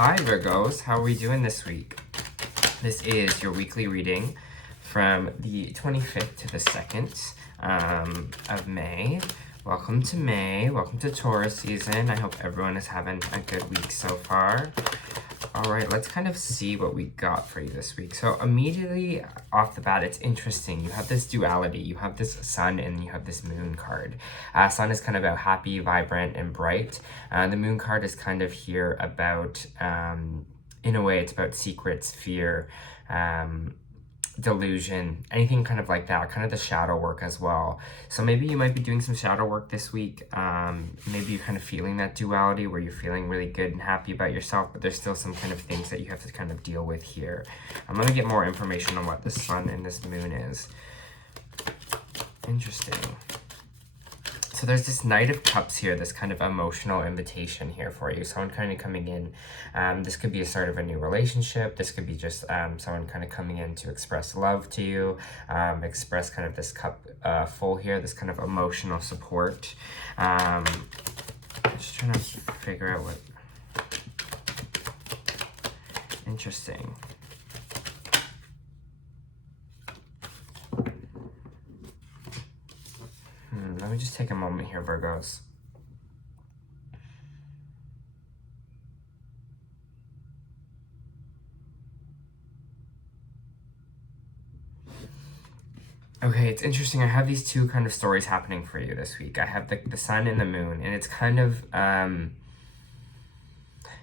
Hi Virgos, how are we doing this week? This is your weekly reading from the 25th to the 2nd of May. Welcome to May, welcome to Taurus season. I hope everyone is having a good week so far. All right, let's kind of see what we got for you this week. So immediately off the bat, it's interesting. You have this duality. You have this sun and you have this moon card. Sun is kind of about happy, vibrant, and bright. The moon card is kind of here about, in a way, it's about secrets, fear, delusion, anything kind of like that, kind of the shadow work as well. So maybe you might be doing some shadow work this week. Maybe you're kind of feeling that duality where you're feeling really good and happy about yourself, but there's still some kind of things that you have to kind of deal with here. I'm going to get more information on what the sun and this moon is. Interesting. So there's this Knight of Cups here, this kind of emotional invitation here for you. Someone kind of coming in. This could be a start of a new relationship. This could be just someone kind of coming in to express love to you, express kind of this cup full here, this kind of emotional support. Just trying to figure out what... Interesting. Let me just take a moment here, Virgos. Okay, it's interesting. I have these two kind of stories happening for you this week. I have the sun and the moon, and it's kind of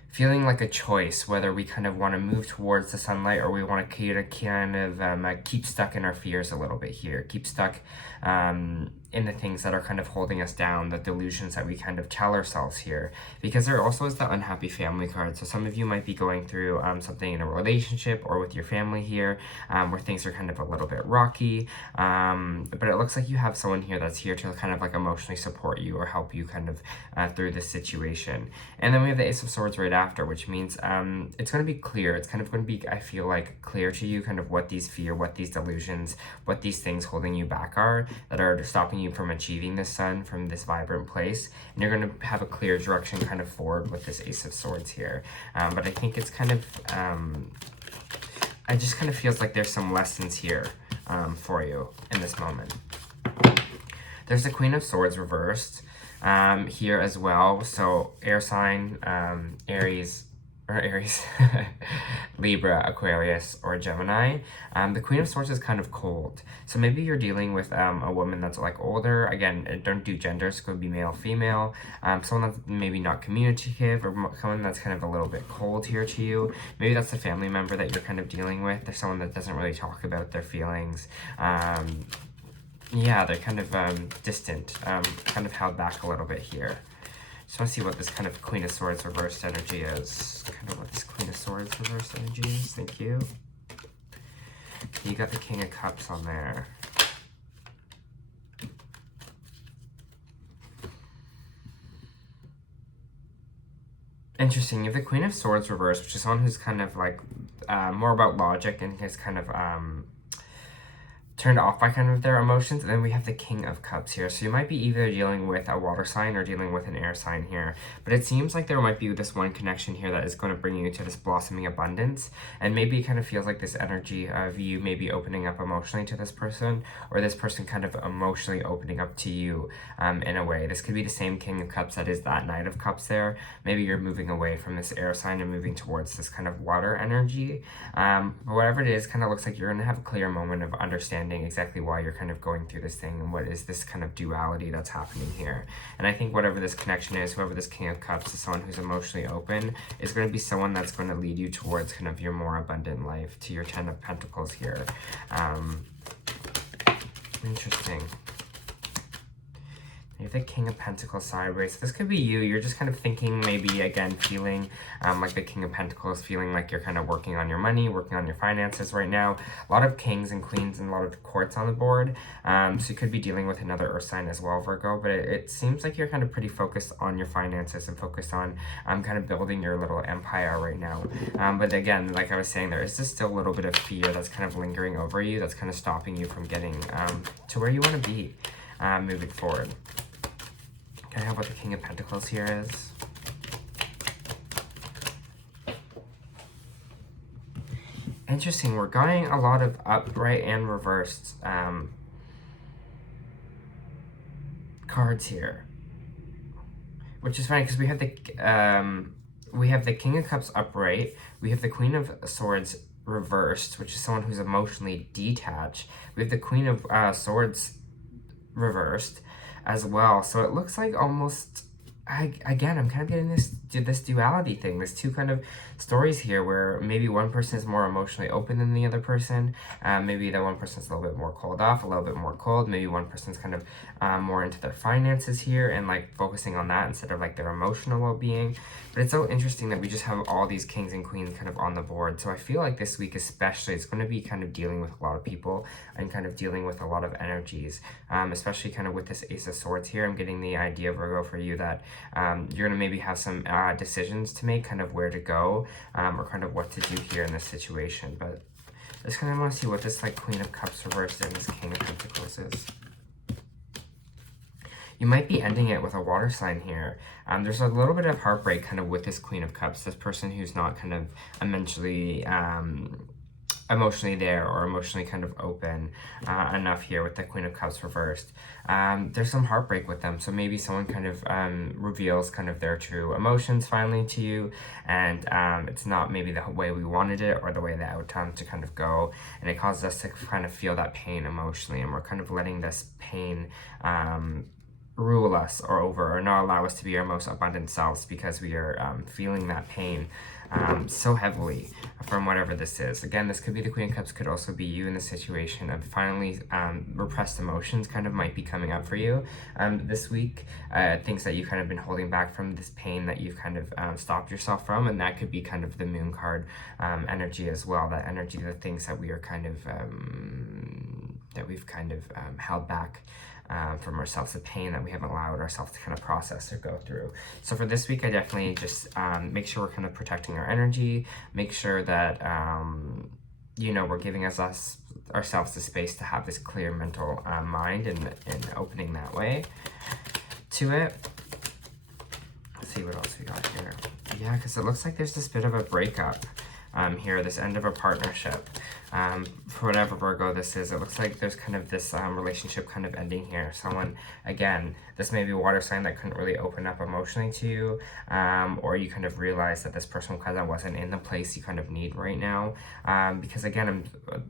feeling like a choice whether we kind of want to move towards the sunlight or we want to kind of keep stuck in our fears a little bit here, keep stuck in the things that are kind of holding us down, the delusions that we kind of tell ourselves here. Because there also is the unhappy family card. So some of you might be going through something in a relationship or with your family here where things are kind of a little bit rocky. But it looks like you have someone here that's here to kind of like emotionally support you or help you kind of through this situation. And then we have the Ace of Swords right after, which means it's going to be clear. It's kind of going to be, I feel like, clear to you kind of what these fear, what these delusions, what these things holding you back are that are stopping you from achieving this sun from this vibrant place. And you're going to have a clear direction kind of forward with this Ace of Swords here. But I think it's kind of, I just kind of feels like there's some lessons here for you in this moment. There's the Queen of Swords reversed here as well. So air sign, Aries, Libra, Aquarius, or Gemini. The Queen of Swords is kind of cold. So maybe you're dealing with a woman that's like older. Again, don't do gender, so it could be male, female. Someone that's maybe not communicative or someone that's kind of a little bit cold here to you. Maybe that's a family member that you're kind of dealing with. There's someone that doesn't really talk about their feelings. Yeah, they're kind of distant, kind of held back a little bit here. Just want to see what this kind of Queen of Swords reversed energy is. Kind of what this Queen of Swords reversed energy is. Thank you. You got the King of Cups on there. Interesting. You have the Queen of Swords reversed, which is someone who's kind of like more about logic and is kind of turned off by kind of their emotions. And then we have the King of Cups here. So you might be either dealing with a water sign or dealing with an air sign here. But it seems like there might be this one connection here that is going to bring you to this blossoming abundance. And maybe it kind of feels like this energy of you maybe opening up emotionally to this person, or this person kind of emotionally opening up to you in a way. This could be the same King of Cups that is that Knight of Cups there. Maybe you're moving away from this air sign and moving towards this kind of water energy. But whatever it is, kind of looks like you're going to have a clear moment of understanding exactly why you're kind of going through this thing and what is this kind of duality that's happening here. And I think whatever this connection is, whoever this King of Cups is, someone who's emotionally open, is going to be someone that's going to lead you towards kind of your more abundant life, to your 10 of Pentacles here. Interesting. You have the King of Pentacles sideways. So this could be you. You're just kind of thinking, maybe, again, feeling like the King of Pentacles, feeling like you're kind of working on your money, working on your finances right now. A lot of kings and queens and a lot of courts on the board. So you could be dealing with another earth sign as well, Virgo. But it seems like you're kind of pretty focused on your finances and focused on kind of building your little empire right now. But again, like I was saying, there is just still a little bit of fear that's kind of lingering over you, that's kind of stopping you from getting to where you want to be moving forward. Can I have what the King of Pentacles here is? Interesting. We're getting a lot of upright and reversed cards here, which is funny because we have the King of Cups upright, we have the Queen of Swords reversed, which is someone who's emotionally detached. We have the Queen of Swords reversed as well. So it looks like almost, again, I'm kind of getting this duality thing, this two kind of stories here where maybe one person is more emotionally open than the other person. Maybe that one person's a little bit more cold off, a little bit more cold. Maybe one person's kind of more into their finances here and like focusing on that instead of like their emotional well-being. But it's so interesting that we just have all these kings and queens kind of on the board. So I feel like this week especially, it's going to be kind of dealing with a lot of people and kind of dealing with a lot of energies, especially kind of with this Ace of Swords here. I'm getting the idea, Virgo, for you that you're going to maybe have some decisions to make, kind of where to go or kind of what to do here in this situation. But I just kind of want to see what this like Queen of Cups reversed and this King of Pentacles is. You might be ending it with a water sign here. There's a little bit of heartbreak kind of with this Queen of Cups, this person who's not kind of emotionally there or emotionally kind of open enough here with the Queen of Cups reversed. There's some heartbreak with them, so maybe someone kind of reveals kind of their true emotions finally to you, and it's not maybe the way we wanted it or the way the outcome to kind of go, and it causes us to kind of feel that pain emotionally, and we're kind of letting this pain rule us or not allow us to be our most abundant selves because we are feeling that pain so heavily from whatever this is. Again, this could be the Queen of Cups, could also be you in the situation of finally repressed emotions kind of might be coming up for you this week. Things that you've kind of been holding back from, this pain that you've kind of stopped yourself from, and that could be kind of the Moon card energy as well. That energy, the things that we are kind of that we've kind of held back from ourselves, the pain that we haven't allowed ourselves to kind of process or go through. So for this week, I definitely just make sure we're kind of protecting our energy, make sure that, you know, we're giving ourselves the space to have this clear mental mind and opening that way to it. Let's see what else we got here. Yeah, because it looks like there's this bit of a breakup here, this end of a partnership. For whatever Virgo this is, it looks like there's kind of this relationship kind of ending here. Someone, again, this may be a water sign that couldn't really open up emotionally to you, or you kind of realize that this person kind of wasn't in the place you kind of need right now. Because again,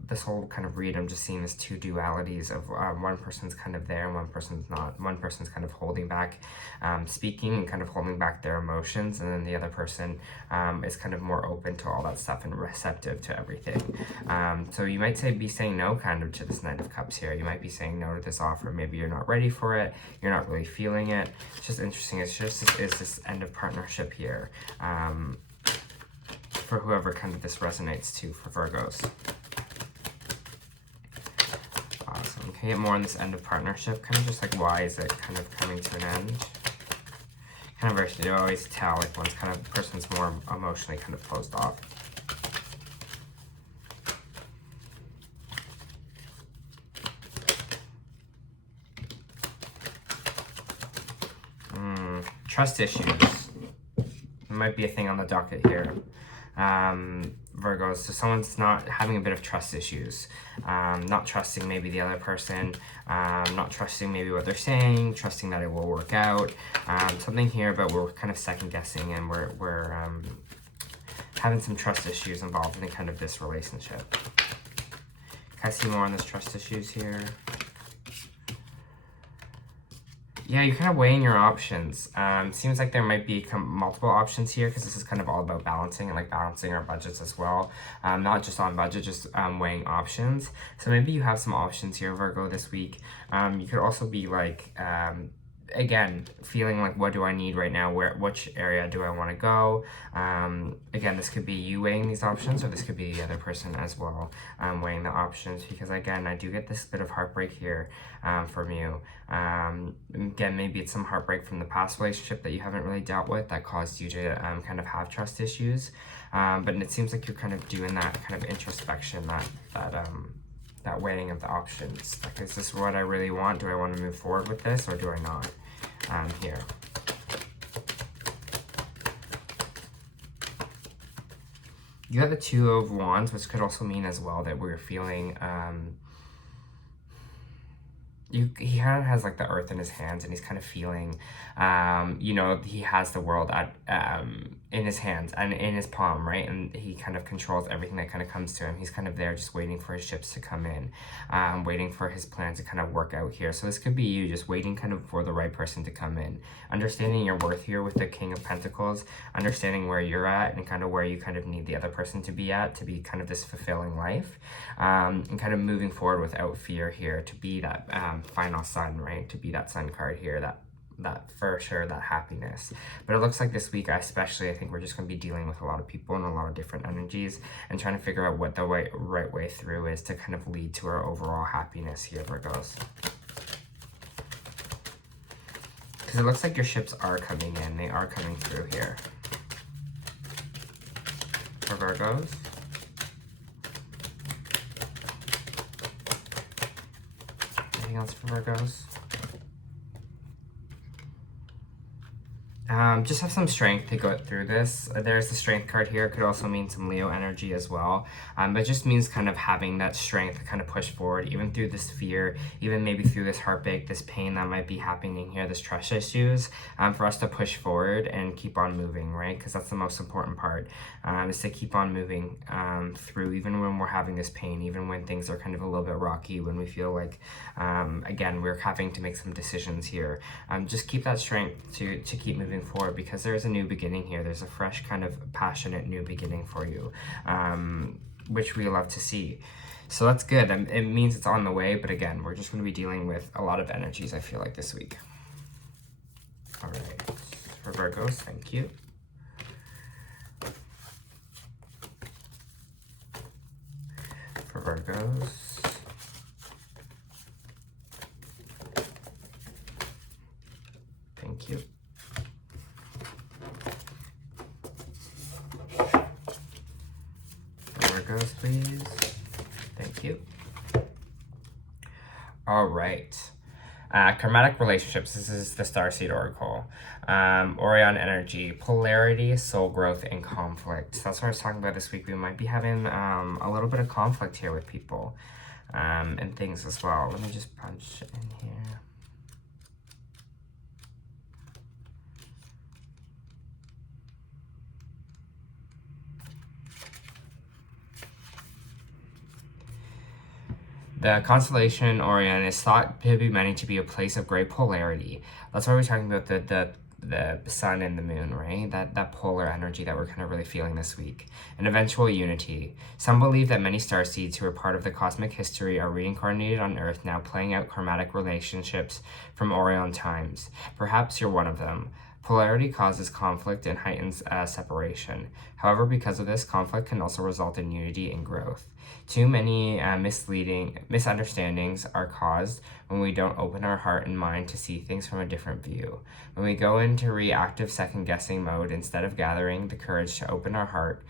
this whole kind of read, I'm just seeing this two dualities of one person's kind of there and one person's not. One person's kind of holding back speaking and kind of holding back their emotions, and then the other person is kind of more open to all that stuff and receptive to everything. So you might be saying no kind of to this Knight of Cups here. You might be saying no to this offer. Maybe you're not ready for it. You're not really feeling it. It's just interesting. It's just this end of partnership here for whoever kind of this resonates to for Virgos. Awesome. Can you get more on this end of partnership? Kind of just like, why is it kind of coming to an end? Kind of very, you always tell like one's kind of person's more emotionally kind of closed off. Trust issues. There might be a thing on the docket here. Virgos, so someone's not having a bit of trust issues. Not trusting maybe the other person, not trusting maybe what they're saying, trusting that it will work out. Something here, but we're kind of second guessing, and we're having some trust issues involved in kind of this relationship. Can I see more on this trust issues here? Yeah, you're kind of weighing your options. Seems like there might be multiple options here because this is kind of all about balancing and like balancing our budgets as well. Not just on budget, just weighing options. So maybe you have some options here, Virgo, this week. You could also be like, again, feeling like, what do I need right now? Which area do I want to go? Again, this could be you weighing these options, or this could be the other person as well weighing the options, because again, I do get this bit of heartbreak here from you. Again, maybe it's some heartbreak from the past relationship that you haven't really dealt with that caused you to kind of have trust issues. But it seems like you're kind of doing that kind of introspection, that weighing of the options. Like, is this what I really want? Do I want to move forward with this, or do I not? Here. You got the Two of Wands, which could also mean as well that we're feeling he kind of has like the earth in his hands, and he's kind of feeling you know, he has the world at in his hands and in his palm, right? And he kind of controls everything that kind of comes to him. He's kind of there just waiting for his ships to come in, waiting for his plan to kind of work out here. So this could be you just waiting kind of for the right person to come in, understanding your worth here with the King of Pentacles, understanding where you're at and kind of where you kind of need the other person to be at to be kind of this fulfilling life, and kind of moving forward without fear here to be that final sun, right? To be that sun card here, that for sure, that happiness. But it looks like this week especially, I think we're just going to be dealing with a lot of people and a lot of different energies and trying to figure out what the right way through is to kind of lead to our overall happiness here, Virgos. Because it looks like your ships are coming in. They are coming through here for Virgos. Anything else for Virgos? Just have some strength to go through this. There's the strength card here. It could also mean some Leo energy as well. But it just means kind of having that strength to kind of push forward, even through this fear, even maybe through this heartbreak, this pain that might be happening here, this trust issues, for us to push forward and keep on moving, right? Because that's the most important part, is to keep on moving through, even when we're having this pain, even when things are kind of a little bit rocky, when we feel like, again, we're having to make some decisions here. Just keep that strength to keep moving forward, because there's a new beginning here. There's a fresh kind of passionate new beginning for you, which we love to see. So that's good. It means it's on the way, but again, we're just going to be dealing with a lot of energies, I feel like, this week. All right, for Virgos, thank you. For Virgos, thank you. Virgos, please. Thank you. All right. Karmatic relationships. This is the Starseed Oracle. Orion energy, polarity, soul growth, and conflict. So that's what I was talking about this week. We might be having a little bit of conflict here with people and things as well. Let me just punch in here. The constellation Orion is thought to be meant to be a place of great polarity. That's why we're talking about the sun and the moon, right? That polar energy that we're kind of really feeling this week. An eventual unity. Some believe that many starseeds who are part of the cosmic history are reincarnated on Earth, now playing out karmatic relationships from Orion times. Perhaps you're one of them. Polarity causes conflict and heightens separation. However, because of this, conflict can also result in unity and growth. Too many misunderstandings are caused when we don't open our heart and mind to see things from a different view. When we go into reactive second-guessing mode instead of gathering the courage to open our heart,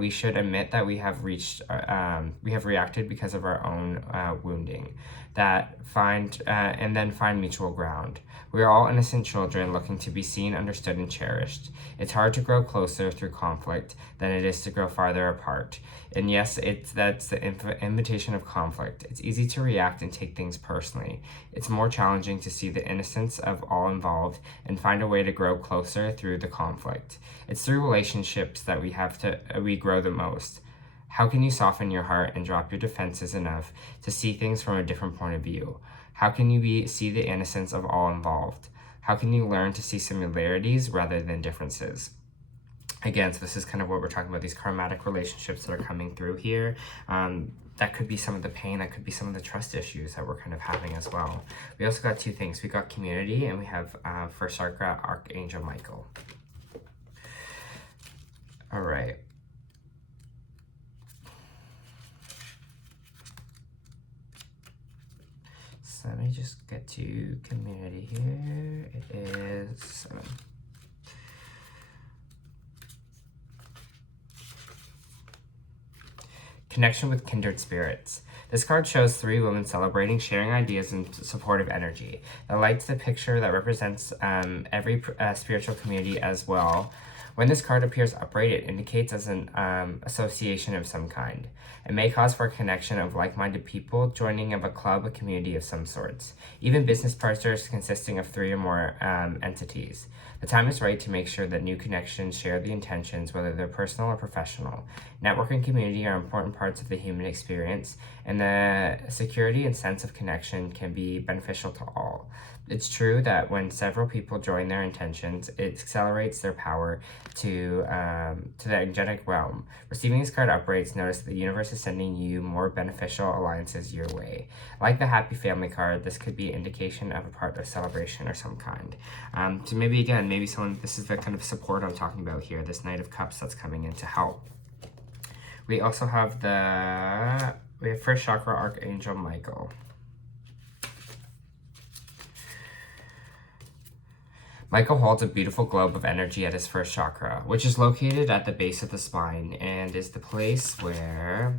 we should admit that we have reacted because of our own wounding. And then find mutual ground. We are all innocent children looking to be seen, understood, and cherished. It's hard to grow closer through conflict than it is to grow farther apart. And yes, that's the invitation of conflict. It's easy to react and take things personally. It's more challenging to see the innocence of all involved and find a way to grow closer through the conflict. It's through relationships that we grow the most. How can you soften your heart and drop your defenses enough to see things from a different point of view? How can you see the innocence of all involved? How can you learn to see similarities rather than differences? Again, so this is kind of what we're talking about, these karmatic relationships that are coming through here. That could be some of the pain, that could be some of the trust issues that we're kind of having as well. We also got two things. We got community, and we have, for Sarka, Archangel Michael. All right. So let me just get to community here. It is 7. Connection with Kindred Spirits. This card shows 3 women celebrating, sharing ideas, and supportive energy. The light's the picture that represents every spiritual community as well. When this card appears upright, it indicates as an association of some kind. It may cause for a connection of like-minded people, joining of a club, a community of some sorts, even business partners consisting of 3 or more entities. The time is right to make sure that new connections share the intentions, whether they're personal or professional. Network and community are important parts of the human experience, and the security and sense of connection can be beneficial to all. It's true that when several people join their intentions, it accelerates their power to the energetic realm. Receiving this card upright, notice that the universe is sending you more beneficial alliances your way. Like the Happy Family card, this could be an indication of a part of celebration or some kind. So maybe someone, this is the kind of support I'm talking about here, this Knight of Cups that's coming in to help. We also have first chakra Archangel Michael. Michael holds a beautiful globe of energy at his first chakra, which is located at the base of the spine and is the place where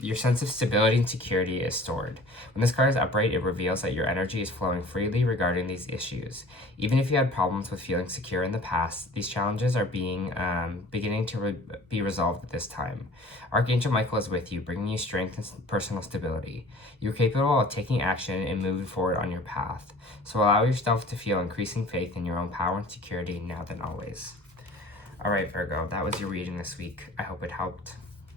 your sense of stability and security is stored. When this card is upright, it reveals that your energy is flowing freely regarding these issues. Even if you had problems with feeling secure in the past, these challenges are beginning to be resolved at this time. Archangel Michael is with you, bringing you strength and personal stability. You're capable of taking action and moving forward on your path. So allow yourself to feel increasing faith in your own power and security now than always. All right, Virgo, that was your reading this week. I hope it helped.